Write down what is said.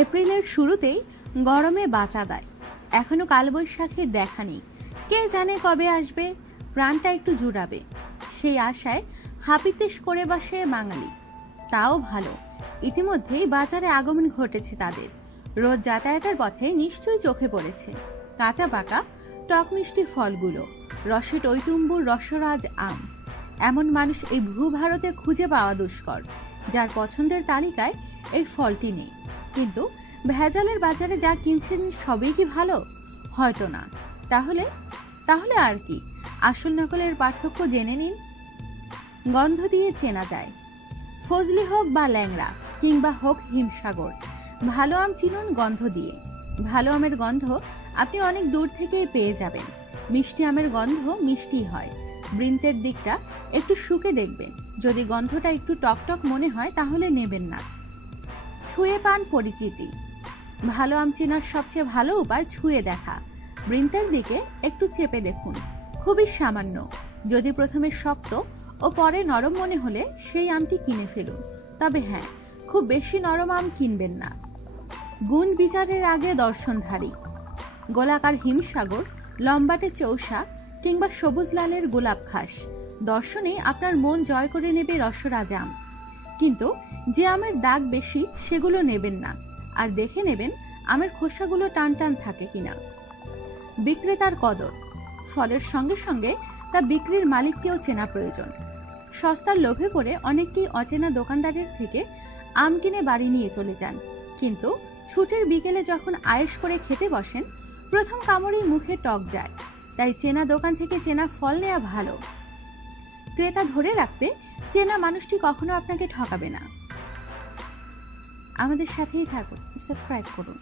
এপ্রিলের শুরুতেই গরমে বাঁচা দেয়। এখনো কালবৈশাখীর দেখা নেই। কে জানে কবে আসবে, প্রাণটা একটু জুড়াবে, সেই আশায় হাপিত্তেশ করে বসে বাঙালি। তাও ভালো, ইতিমধ্যেই বাজারে আগমন ঘটেছে তাদের। রোজ যাতায়াতের পথে নিশ্চয়ই চোখে পড়েছে কাঁচা পাকা টক মিষ্টি ফলগুলো, রসে টইটুম্বুর রসরাজ আম। এমন মানুষ এই ভূভারতে খুঁজে পাওয়া দুষ্কর, যার পছন্দের তালিকায় এই ফলটি নেই। কিন্তু ভেজালের বাজারে যা কিনছেন সবই কি ভালো? হয়তো না। তাহলে তাহলে আর কি? আসল নকলের পার্থক্য জেনে নিন। গন্ধ দিয়ে চেনা যায়। ফজলি হোক বা ল্যাংড়া, কিংবা হোক হিমসাগর, ভালো আম চিনুন গন্ধ দিয়ে। ভালো আমের গন্ধ আপনি অনেক দূর থেকেই পেয়ে যাবেন। মিষ্টি আমের গন্ধ মিষ্টি হয়। বৃন্তের দিকটা একটু শুকে দেখবেন। যদি গন্ধটা একটু টকটক মনে হয় তাহলে নেবেন না। ছুঁয়ে পান পরিচিতি। ভালো আম চেনার সবচেয়ে ভালো উপায় ছুঁয়ে দেখা। বৃন্তের দিকে একটু চেপে দেখুন, খুবই সামান্য। যদি প্রথমে শক্ত ও পরে নরম মনে হলে সেই আমটি কিনে ফেলুন। তবে হ্যাঁ, খুব বেশি নরম আম কিনবেন না। গুণ বিচারের আগে দর্শনধারী। গোলাকার হিমসাগর, লম্বাটে চৌসা কিংবা সবুজ লালের গোলাপ খাস, দর্শনেই আপনার মন জয় করে নেবে রসরাজ আম। কিন্তু যে আমের দাগ বেশি সেগুলো নেবেন না, আর দেখে নেবেন আমের খোসাগুলো টান টান থাকে কিনা। বিক্রেতার কদর। ফলের সঙ্গে সঙ্গে তা বিক্রির মালিককেও চেনা প্রয়োজন। সস্তার লোভে পড়ে অনেকেই অচেনা দোকানদারের থেকে আম কিনে বাড়ি নিয়ে চলে যান। কিন্তু ছুটির বিকেলে যখন আয়েশ করে খেতে বসেন, প্রথম কামড়েই মুখে টক যায়। তাই চেনা দোকান থেকে চেনা ফল নেওয়া ভালো। ক্রেতা ধরে রাখতে চেনা মানুষটি কখনো আপনাকে ঠকাবে না। আমাদের সাথেই থাকুন, সাবস্ক্রাইব করুন।